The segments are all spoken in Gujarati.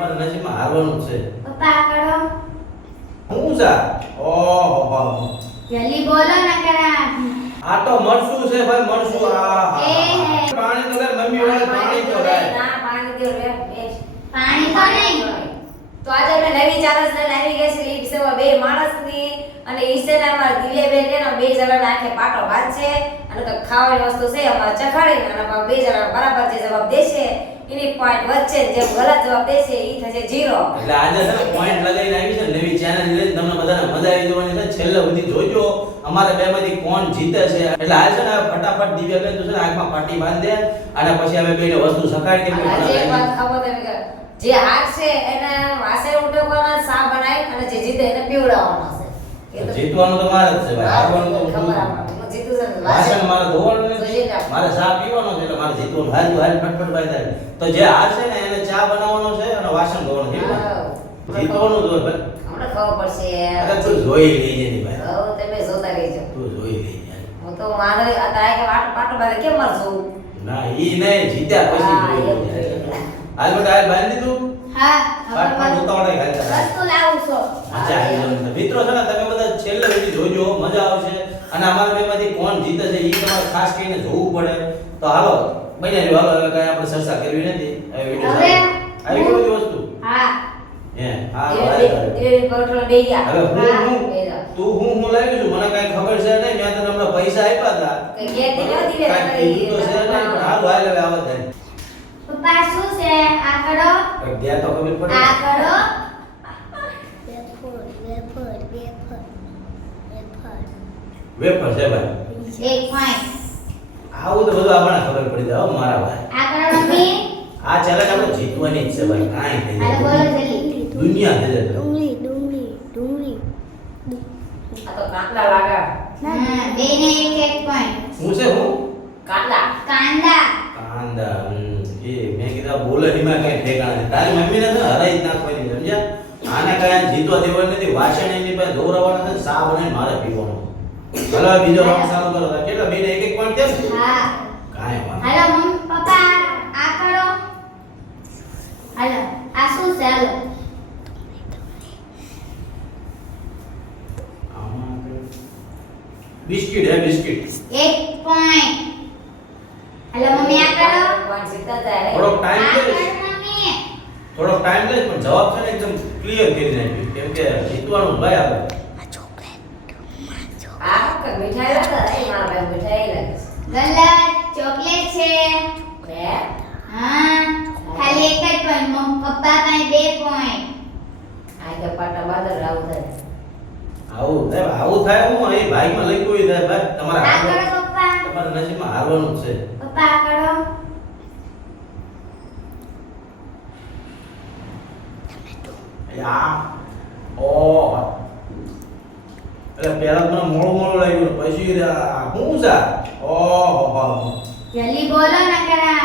તમારા નસીબમાં હારવાનું છે. પપ્પા આ કરો. હું છે? ઓહો જલ્દી બોલો ને કરા. આ તો મરસું છે ભાઈ, મરસું. આ એ પાણી તો લે મમ્મી વાળે પાણી તો લે. ના પાણી દે રે પાણી તો નહીં. તો આજે અમે નવી ચારસ ને લાવી ગઈ છે લીપ સેવા બે માણસની અને ઈસેના અમાર દિવ્યાબેન ને બે જણા નાખે પાટો વાંચે અને તો ખાવાની વસ્તુ છે અમાર ચખાડીને અને બે જણા બરાબર જે જવાબ દેશે એની પોઈન્ટ વચ્ચે જે ગલત જવાબ દેશે ઈ થશે 0. એટલે આજે છે ને પોઈન્ટ લગાઈને આવી છે નવી ચેનલ લઈને તમને બધાને મજા આવી જવાની છે. છેલ્લે સુધી જોજો અમારે બેમાંથી કોણ જીતે છે. એટલે આ છે ને ફટાફટ દિવ્યાબેન તો છે ને આંખમાં પાટી બાંધે અને પછી અમે બેને વસ્તુ સકાડી કે આજે એક વાત ખબર તમે કે જે હારશે એને વાસે ઉઠાવવાના સા બનાવી અને જે જીતે એને પીવડાવવાનો છે. એ તો જીતવાનું તો મારે જ છે ભાઈ, હારવાનું તો ખબર હું. આપણને જીતું છે ને વાસણ મારે ધોવાનું તો નથી, જીત મારે ચા પીવાનો છે એટલે મારે જીતવાનું. હાલ ફટફટ બાંધાય. તો જે હારશે ને એને ચા બનાવવાનો છે અને વાસણ ધોવાનું છે. જીતવાનું જ હોય ભાઈ. હમણાં ખબર પડશે અરે તું જોઈ લેજે ની ભાઈ, હવ તમે જોતા રહેજો. તું જોઈ લેજે. હું તો મારે આ તારે કે પાટો બાંધે કેમ મરશું ના ઈ નહીં, જીત્યા પછી જોઈ લેજે. હાલ બેટા હાલ બાંધી દીધું. હા પાટમાં ઉતાવળે ઘાલતા. વસ્તુ લાવું છો. મજા આવી જવાની. મિત્રો છે ને તમે બધા છેલ્લે સુધી જોજો, મજા આવશે. અને અમારા બેમાંથી કોણ જીતે છે ઈ તમારે ખાસ કરીને જોવું પડે. તો હાલો બન્યા રહ્યો. હાલો હવે કાંઈ આપણે ચર્ચા કરવી નથી. હવે વિડિયો હવે આવી ગઈ બધી વસ્તુ. હા હે હા દેવી પરોઠો દઈ ગયા હવે હા, તું હું લાવી છું મને કાંઈ ખબર છે નહીં. મેં તને હમણાં પૈસા આપ્યા હતા. કે ઘેર થી નહોતી બે કાંઈ કીધું તો છે નહીં, પણ હાલ હાલ હવે આવત થાય. પપ્પા શું છે આ કરો. ગયા તો ખબર પડે. આ કરો. વેફર છે ભાઈ. એક પોઈન્ટ. આવું તો બધું આપણને ખબર પડી જાય હો મારા ભાઈ. આ કરો મમ્મી. આ ચેલેન્જ આપણે જીતવાની જ છે ભાઈ. કાંઈ થઈ હાલો બોલો જાય. જલ્દી. દુનિયા છે એટલે. આ તો કાંદા લાગે બેને એક પોઈન્ટ. હું છે હું કાંદા કાંદા. કાંદા. એ મેં કીધા બોલે એમાં કઈ ઠેકાણા નથી. તારી મમ્મીને છે ને હરાઈ જ નાખવાની સમજ્યા. આને કાંઈ જીતવા દેવાનું નથી. વાસણ એની પાસે ધોવરાવાના છે, સા બનાવીને મારે પીવાનું. ભલે બીજો રાઉન્ડ ચાલુ કરો. કેટલા બેને એક પોઈન્ટ છે ને? હા કાંઈ વાંધો હાલો મમ્મી પપ્પા આ કરો. હાલો આ શું છે હાલો. બિસ્કિટ હે બિસ્કિટ. એક પોઈન્ટ. હાલો મમ્મી આ કરો. કોણ જીતતા હતા થોડોક ટાઈમ આ લે. કરો મમ્મી. થોડોક ટાઈમ લે પણ જવાબ છે ને એકદમ ક્લિયર કરી નાખ્યું. કેમ કે જીતવાનું ભાઈ આપણે. આ કે મીઠાઈ લાગે એ મારા ભાઈ મીઠાઈ લાગે ગલત ચોકલેટ છે. છે હા ખાલી એક જ પોઈન્ટ. પપ્પા કાંઈ 2 પોઈન્ટ. આ કે પાટા બાદર આવું થાય આવું થાય હું એ ભાઈમાં લખ્યું હોય થાય ભાઈ. તમારા આ કરો હારવાનું- પપ્પા. તમારા નસીબમાં હારવાનું જ છે. પપ્પા આ કરો. આ ઓહ એટલે પહેલા મને મોળું લાગ્યું પછી આ શું છે? ઓહો જલ્દી બોલો ને કરા.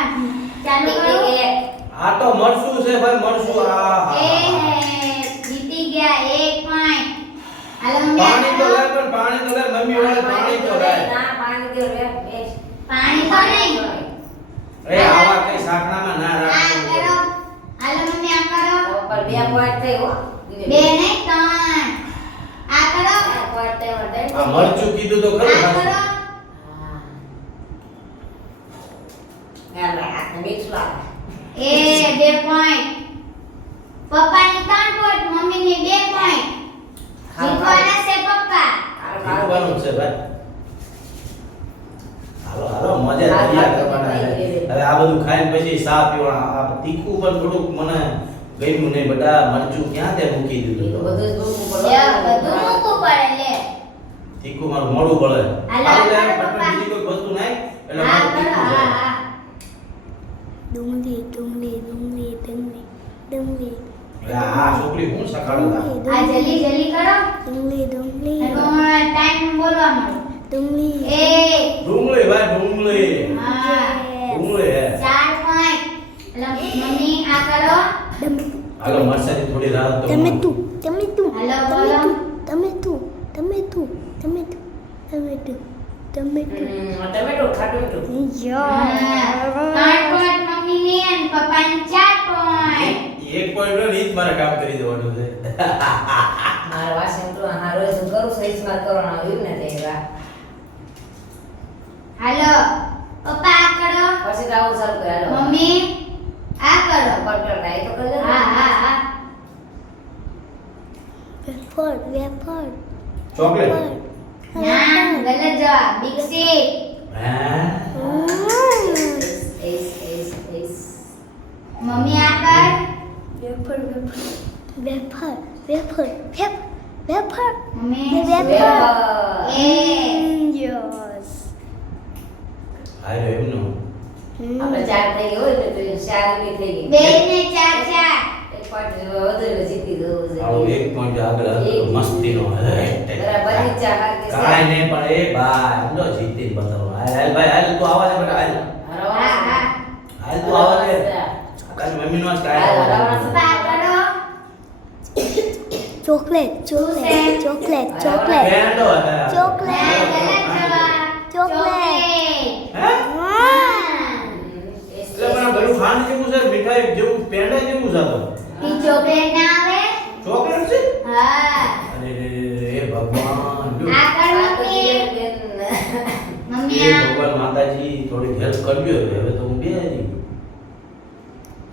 ચાલુ કરો. આ તો મરસું છે ભાઈ, મરસું. એ જીતી ગયા 1 પોઈન્ટ. હાલો મમ્મી પાણી તો આ લે કરો. પણ પાણી તો લે મમ્મી વાળે પાણી તો લે. ના પાણી દે રે પાણી તો નહીં. એ આવા કઈ સાખણામાં ના આ રાખવું. કરો. હાલો મમ્મી આ કરો. પર 2 પોઈન્ટ થઈ હો 2 નહીં 3. આ કરો. 2 પોઈન્ટ થઈ વડે આ મરચું કીધું તો ખરું આ પાછું. કરો. હા હાથ મીઠું લાગે એ 2 પોઈન્ટ. પપ્પાની 3 પોઈન્ટ. મમ્મીની 2 પોઈન્ટ. જીતવાના છે પપ્પા. જીતવાનું છે ભાઈ. હાલો હાલો મજા દરિયા કરવાના છે. હવે આ બધું ખાઈને પછી સા પીવાના. આ તીખું પણ થોડુંક મને ગમ્યું નહીં. બધા મરચું ક્યાં તે મૂકી દીધું તો તો. બધું જ મૂકવું લે પડે બધું મૂકવું પડે લે. તીખું મારું મોઢું બળે. હાલો, હાલો લે, હાલો, ફટફટ પપ્પા. બીજી કોઈ વસ્તુ નાખ એટલે હા મારું કરો. તીખું હા જાય. હા. એટલે આ છોકરી હું સકાળો હતા. આ જલ્દી જલ્દી કરો. ટાઈમ બોલવા મળો. એ ડુંગળી ભાઈ ડુંગળી. હા ડુંગળી હે. 4 પોઈન્ટ. એટલે મમ્મી આ કરો. હાલો મરચાની થોડી રાહત તો હાલો બોલો. ટમેટું ખાટું મીઠું 3 પોઈન્ટ મમ્મીની અને પપ્પાની 4 પોઈન્ટ. એક પોઈન્ટ હોય ને ઈ જ મારે કામ કરી દેવાનું છે. મારા વાસણ તો હા રોજ હું કરું સહીજ માર કરવાનું આવ્યું ને તે રા હાલો પપ્પા આ કરો પછી તો આવું ચાલુ કરે હાલો મમ્મી આ કરો પર ટ્રાય તો કરજો ને. હા હા હા વેફર ચોકલેટ. ના ગલત જવાબ બિગ સીટ હા. એસ એસ એસ મમ્મી આ કર વેફર મમ્મી વેફર એ યસ હાલો એમનું. આપણે ચાર થઈ ગઈ હોય ને તો ચાર બી થઈ ગઈ બે ને ચાર ચાર એક પોઈન્ટ વધુ જીતી દઉં આવો એક પોઈન્ટ આગળ હતો તો મસ્તીનો. બરાબર જ ચા હાર કે કાંઈ નહીં પણ એ ભાઈ સમજો જીતી બતાવો. હાલ ભાઈ હાલ તું આવા દે બેટા હાલ. હા હા હાલ તું આવા દે. તારી મમ્મીનો જ કાંઈ આવા દે. પપ્પા આ કરો ચોકલેટ પેંડો હે. ના ચોકલેટ ગલત જવાબ ચોકલેટ. હે? હા એટલે મને બધું ખાંડ જેવું છે મીઠાઈ જેવું પેંડા જેવું છે આ તો. ઈ ચોકલેટ ના આવે ચોકલેટ છે? હા અરે એ ભગવાન જો. આ કર મમ્મી મમ્મી એ આ ભગવાન માતાજી થોડી હેલ્પ કરજો હવે તો હું બે આવી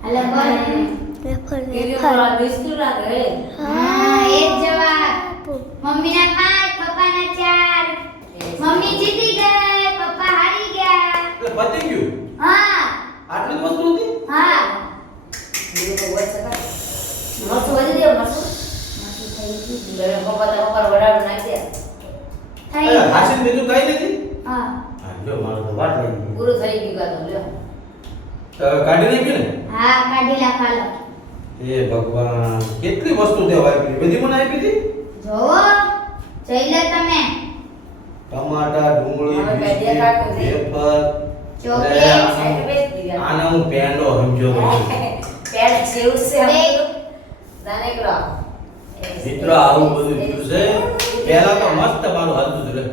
હાલો બોલ બિસ્કુટ રાખે હા એક જવાબ મમ્મીના 5 પપ્પાના 4 મમ્મી જીતી ગઈ પપ્પા હારી ગયા એટલે પતી ગયું હા આટલી જ વસ્તુ હતી હા બીજું તો હોય શકે મરચું વધી દે મરચું પપ્પા તો ઉપર વડાડ નાખી દે થઈ અરે હાસીન બીજું કઈ નથી હા હા જો મારો તો વાત લાગી ગઈ. પૂરું થઈ ગયું કાતો લ્યો તો કાઢી નાખ્યું ને હા કાઢી લાખાલો એ ભગવાન કેટલી વસ્તુ તે વાપરી બધી મને આપી હતી જોવો જોઈ લો તમે ટમાટા ડુંગળી હવે કઈ બિસ્કિટ દેખાતું નથી. વેફર ચોકલેટ, અરે સાઈડ બેસ દીધા આને હું પેંડો સમજો પેડ જેવું છે દાનેકડો મિત્રો આવું બધું થયું છે પહેલા તો મસ્ત મારું હાલતું હતું લે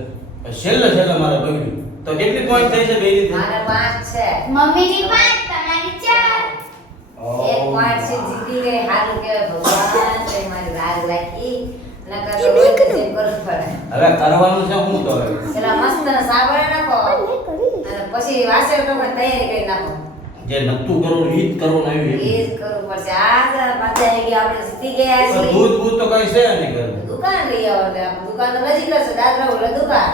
છેલ્લે મારે બગડ્યું તો કેટલી પોઈન્ટ થઈ છે બે રીતે મારે 5 છે મમ્મીની 5 તમારી 4 એક પોઈન્ટ છે જીતી ગઈ હારું કહેવાય ભગવાન તે મારી રાગ રાખી નકર તો રોજ જેમ કરવું પડે હવે કરવાનું છે હું તો હવે પેલા મસ્ત સાબરે નાખો અને પછી વાસણ તો તૈયારી કરી નાખો જે નતું કરવું ઈ જ કરવું આવ્યું એ જ કરવું પડશે આ પાછા આવી ગયા આપણે જીતી ગયા એમ છીએ દૂધ બૂધ તો કઈ છે નહીં ઘરે દુકાન લઈ આવો એટલે આપણે દુકાન તો નજીક જ છે દાદરા ઓલા દુકાન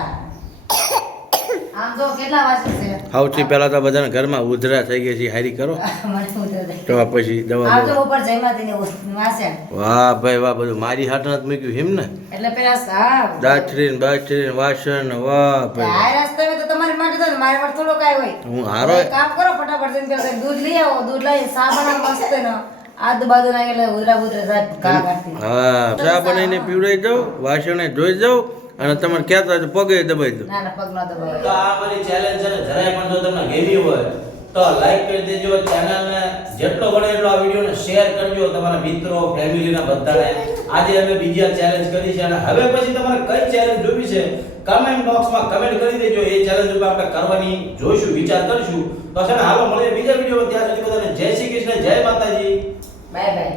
આમ જો કેટલા વાસણ છે સૌથી પહેલા તો બધાના ઘરમાં ઉધરા થઈ ગઈ છે હારી કરો મને ઉતર દે તો પછી દવા આવજો ઉપર જયમાતીને વાસણ વાહ ભાઈ વાહ બધું મારી હાથ નથી મૂક્યું હિમ ને એટલે પેલા સાહેબ દાતરીન બાતરીન વાસણ વાહ ભાઈ આ રસ્તામાં તો તમારી માટે તો મારે માટે થોડો કાઈ હોય હું હારો એક કામ કરો ફટાફટ જઈને પેલા દૂધ લઈ આવો દૂધ લઈને સાબણ મસ્ત ને આજુ બાજુ ના એટલે ઉધરા બુધરા સાહેબ ઘા કાઢતી હા ચા બનાવીને પીવડાઈ જાઉં વાસણે ધોઈ જાઉં અને તમારે કહેતા હોય તો પગે દબાઈ દો ના ના પગ ન દબાવો તો આ બધી ચેલેન્જ છે ને જરાય પણ જો તમને ગમી હોય તો લાઈક કરી દેજો ચેનલને જેટલો બને એટલો આ વિડિયોને શેર કરજો તમારા મિત્રો ફેમિલીના બધાને આજે અમે બીજી ચેલેન્જ કરી છે અને હવે પછી તમારે કઈ ચેલેન્જ જોવી છે કમેન્ટ બોક્સમાં કમેન્ટ કરી દેજો એ ચેલેન્જ ઉપર આપણે કરવાની જોઈશું વિચાર કરીશું તો છે ને હાલો મળીએ બીજા વિડિયોમાં ત્યાં સુધી બધાને જય શ્રી કૃષ્ણ જય માતાજી બાય બાય